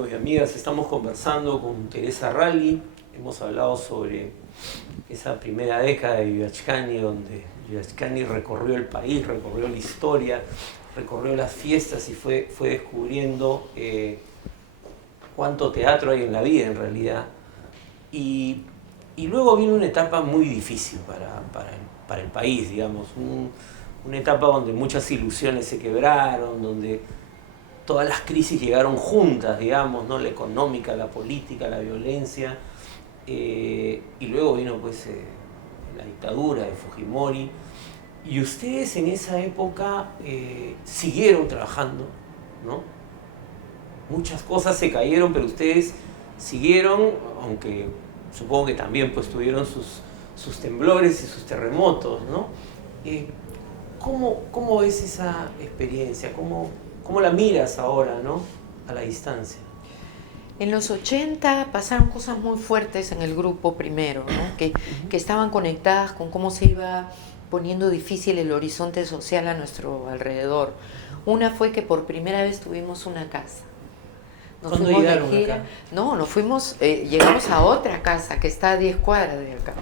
amigos y amigas, estamos conversando con Teresa Ralli. Hemos hablado sobre esa primera década de Vivachkani, donde Vivachkani recorrió el país, recorrió la historia, recorrió las fiestas y fue descubriendo cuánto teatro hay en la vida en realidad. Y luego vino una etapa muy difícil para el país, digamos, una etapa donde muchas ilusiones se quebraron, donde todas las crisis llegaron juntas, digamos, ¿no? La económica, la política, la violencia, y luego vino pues la dictadura de Fujimori, y ustedes en esa época siguieron trabajando, ¿no? Muchas cosas se cayeron, pero ustedes siguieron, aunque supongo que también pues tuvieron sus temblores y sus terremotos, ¿no? ¿Cómo ves esa experiencia? ¿Cómo la miras ahora, ¿no? A la distancia? En los 80 pasaron cosas muy fuertes en el grupo primero, ¿no? que estaban conectadas con cómo se iba poniendo difícil el horizonte social a nuestro alrededor. Una fue que por primera vez tuvimos una casa. ¿Cuándo llegaron acá? No, llegamos a otra casa que está a 10 cuadras de acá,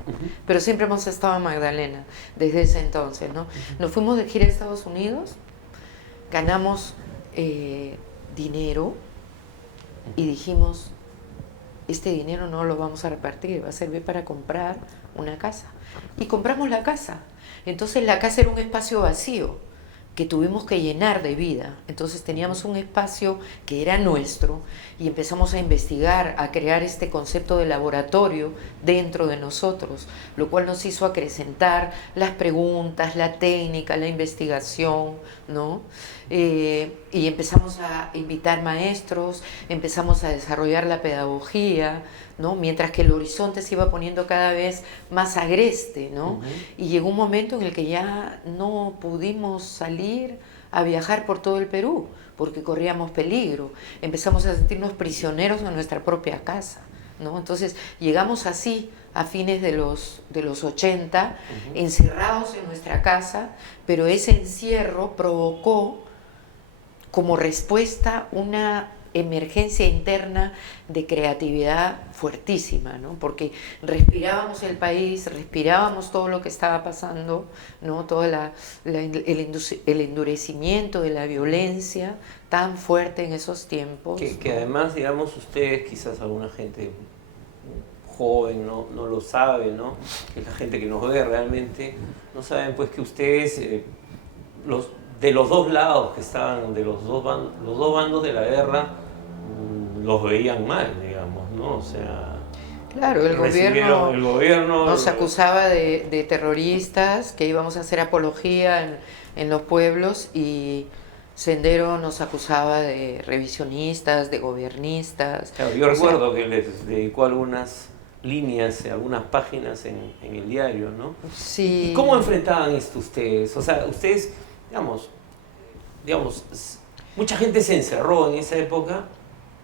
pero siempre hemos estado en Magdalena desde ese entonces, ¿no? Nos fuimos de gira a Estados Unidos, ganamos dinero y dijimos, este dinero no lo vamos a repartir, va a servir para comprar una casa. Y compramos la casa. Entonces la casa era un espacio vacío que tuvimos que llenar de vida. Entonces teníamos un espacio que era nuestro y empezamos a investigar, a crear este concepto de laboratorio dentro de nosotros, lo cual nos hizo acrecentar las preguntas, la técnica, la investigación, ¿no? Y empezamos a invitar maestros, empezamos a desarrollar la pedagogía, ¿no? Mientras que el horizonte se iba poniendo cada vez más agreste, ¿no? Y llegó un momento en el que ya no pudimos salir a viajar por todo el Perú porque corríamos peligro, empezamos a sentirnos prisioneros en nuestra propia casa, ¿no? Entonces llegamos así a fines de los 80, encerrados en nuestra casa, pero ese encierro provocó como respuesta una emergencia interna de creatividad fuertísima, ¿no? Porque respirábamos el país, respirábamos todo lo que estaba pasando, ¿no? Todo el endurecimiento de la violencia tan fuerte en esos tiempos. Que además, digamos, ustedes, quizás alguna gente joven no lo sabe, ¿no? Que es la gente que nos ve realmente, no saben pues que ustedes, de los dos lados que estaban, de los dos bandos de la guerra, los veían mal, digamos, ¿no? O sea, claro, el gobierno nos los acusaba de terroristas, que íbamos a hacer apología en los pueblos, y Sendero nos acusaba de revisionistas, de gobiernistas. Claro, yo recuerdo que les dedicó algunas líneas, algunas páginas en el diario, ¿no? Sí. ¿Y cómo enfrentaban esto ustedes? O sea, ustedes, digamos, mucha gente se encerró en esa época,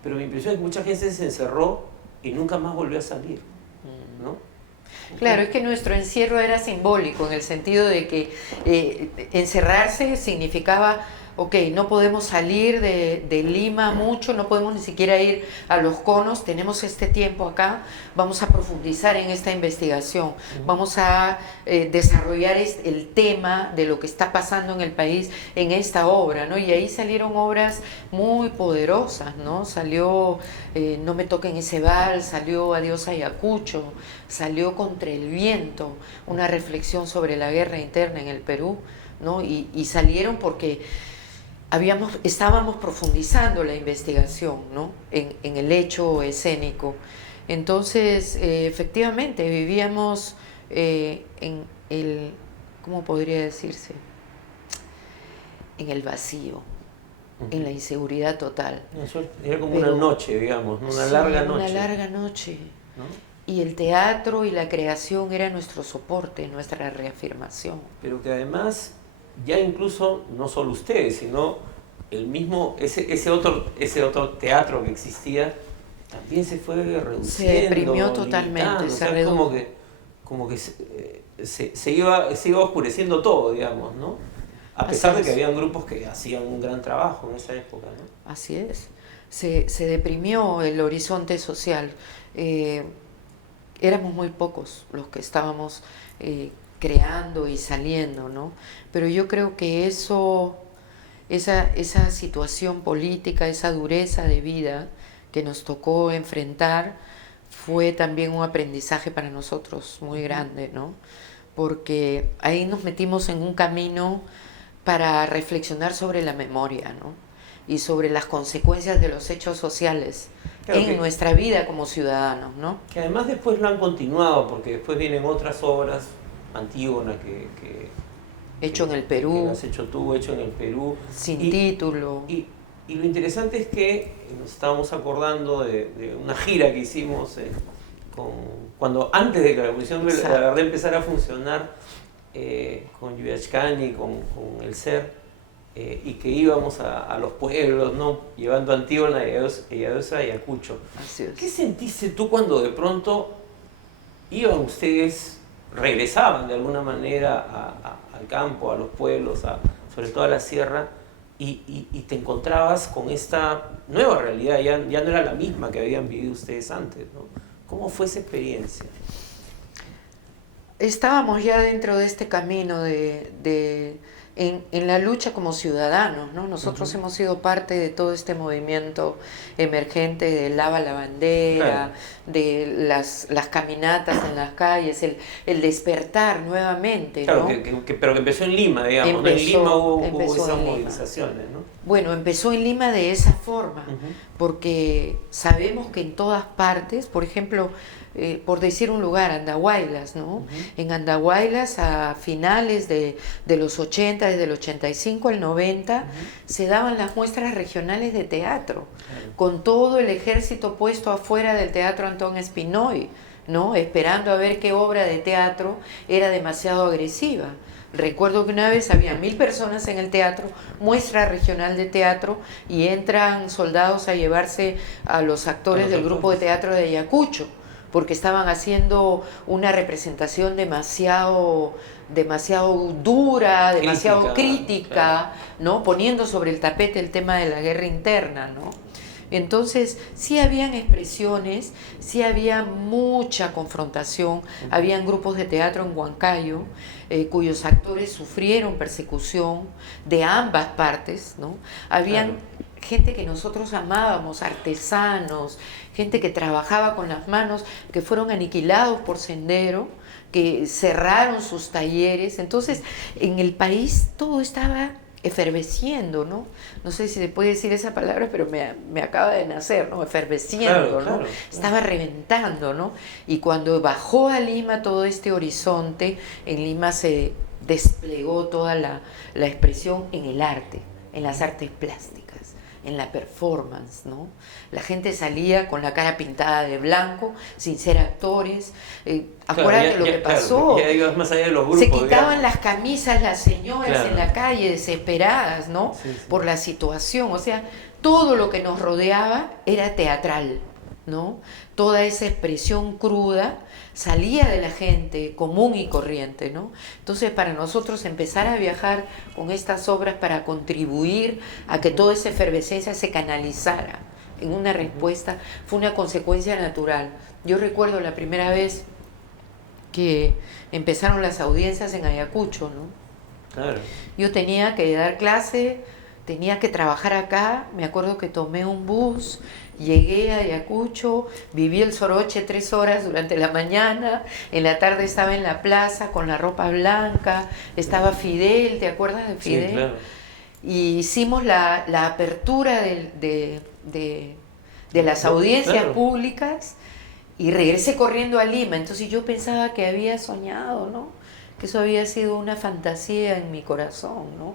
pero mi impresión es que mucha gente se encerró y nunca más volvió a salir, ¿no? Claro, es que nuestro encierro era simbólico en el sentido de que encerrarse significaba, ok, no podemos salir de Lima mucho, no podemos ni siquiera ir a Los Conos, tenemos este tiempo acá, vamos a profundizar en esta investigación, vamos a desarrollar el tema de lo que está pasando en el país en esta obra, ¿no? Y ahí salieron obras muy poderosas, ¿no? Salió No me toquen ese vals, salió Adiós Ayacucho, salió Contra el viento, una reflexión sobre la guerra interna en el Perú, ¿no? Y salieron porque estábamos profundizando la investigación, ¿no? en el hecho escénico. Entonces, efectivamente, vivíamos en el, ¿cómo podría decirse? En el vacío, en la inseguridad total. Era como una noche, digamos, una larga noche. Una larga noche. ¿No? Y el teatro y la creación era nuestro soporte, nuestra reafirmación. Pero que además, ya incluso, no solo ustedes, sino el mismo, ese otro teatro que existía, también se fue reduciendo. Se deprimió totalmente, se redujo. Como que se iba oscureciendo todo, digamos, ¿no? A pesar de que habían grupos que hacían un gran trabajo en esa época, ¿no? Así es. se deprimió el horizonte social. Eh, Éramos muy pocos los que estábamos creando y saliendo, ¿no? Pero yo creo que esa situación política, esa dureza de vida que nos tocó enfrentar, fue también un aprendizaje para nosotros muy grande, ¿no? Porque ahí nos metimos en un camino para reflexionar sobre la memoria, ¿no? Y sobre las consecuencias de los hechos sociales, claro, en nuestra vida como ciudadanos, ¿no? Que además después lo han continuado, porque después vienen otras obras, Antígona, hecho en el Perú. Que has hecho tú, hecho en el Perú. Sin título. Y lo interesante es que nos estábamos acordando de una gira que hicimos cuando antes de que la Comisión de la Verdad empezara a funcionar, con Yuyachkani, con el SER, y que íbamos a los pueblos, ¿no? Llevando a Antígona y a Ayacucho. Así es. ¿Qué sentiste tú cuando de pronto iban ustedes, regresaban de alguna manera al campo, a los pueblos, sobre todo a la sierra, y te encontrabas con esta nueva realidad? Ya no era la misma que habían vivido ustedes antes, ¿no? ¿Cómo fue esa experiencia? Estábamos ya dentro de este camino en la lucha como ciudadanos, ¿no? Nosotros hemos sido parte de todo este movimiento emergente de Lava la Bandera, claro, de las caminatas en las calles, el despertar nuevamente, claro, ¿no? pero que empezó en Lima, digamos. En Lima hubo esas movilizaciones, ¿no? Bueno, empezó en Lima de esa forma, porque sabemos que en todas partes, por ejemplo, por decir un lugar, Andahuaylas, ¿no? En Andahuaylas, a finales de los 80, desde el 85 al 90, se daban las muestras regionales de teatro, con todo el ejército puesto afuera del Teatro Antón Espinoy, ¿no? Esperando a ver qué obra de teatro era demasiado agresiva. Recuerdo que una vez había 1000 personas en el teatro, muestra regional de teatro, y entran soldados a llevarse a los actores del grupo de teatro de Ayacucho, porque estaban haciendo una representación demasiado dura, demasiado crítica, claro, ¿no? Poniendo sobre el tapete el tema de la guerra interna, ¿no? Entonces, sí habían expresiones, sí había mucha confrontación, habían grupos de teatro en Huancayo, cuyos actores sufrieron persecución de ambas partes, ¿no? Habían, claro, gente que nosotros amábamos, artesanos, gente que trabajaba con las manos, que fueron aniquilados por Sendero, que cerraron sus talleres. Entonces, en el país todo estaba efervesciendo, ¿no? No sé si se puede decir esa palabra, pero me acaba de nacer, ¿no? Efervesciendo, claro, ¿no? Claro. Estaba reventando, ¿no? Y cuando bajó a Lima todo este horizonte, en Lima se desplegó toda la expresión en el arte, en las artes plásticas, en la performance, ¿no? La gente salía con la cara pintada de blanco, sin ser actores. Acuérdate, claro, lo que pasó. Ya ibas más allá de los grupos. Se quitaban las camisas las señoras, claro, en la calle, desesperadas, ¿no? Sí, sí. Por la situación. O sea, todo lo que nos rodeaba era teatral, ¿no? Toda esa expresión cruda salía de la gente común y corriente, ¿no? Entonces, para nosotros empezar a viajar con estas obras para contribuir a que toda esa efervescencia se canalizara en una respuesta, fue una consecuencia natural. Yo recuerdo la primera vez que empezaron las audiencias en Ayacucho, ¿no? Claro. Yo tenía que dar clase, tenía que trabajar acá, me acuerdo que tomé un bus, llegué a Ayacucho, viví el soroche 3 horas durante la mañana, en la tarde estaba en la plaza con la ropa blanca, estaba Fidel, ¿te acuerdas de Fidel? Sí, claro. Y hicimos la apertura de las audiencias, claro, públicas, y regresé corriendo a Lima. Entonces yo pensaba que había soñado, ¿no? Que eso había sido una fantasía en mi corazón, ¿no?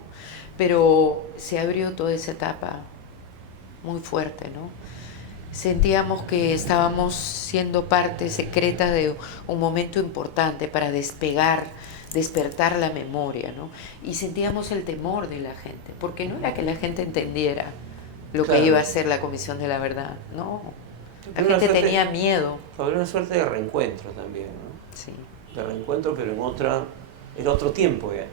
Pero se abrió toda esa etapa muy fuerte, ¿no? Sentíamos que estábamos siendo parte secreta de un momento importante para despertar la memoria, ¿no? Y sentíamos el temor de la gente, porque no era que la gente entendiera lo, claro, que iba a ser la Comisión de la Verdad, no. La gente tenía miedo. Fue una suerte de reencuentro también, ¿no? Sí. De reencuentro, pero en otro tiempo ya,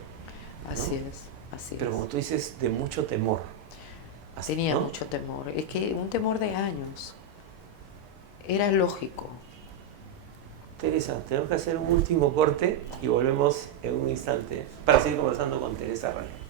¿no? Así es, así pero es. como tú dices, de mucho temor. Tenía ¿no? mucho temor, es que un temor de años. Era lógico. Teresa, tenemos que hacer un último corte y volvemos en un instante para seguir conversando con Teresa Rey.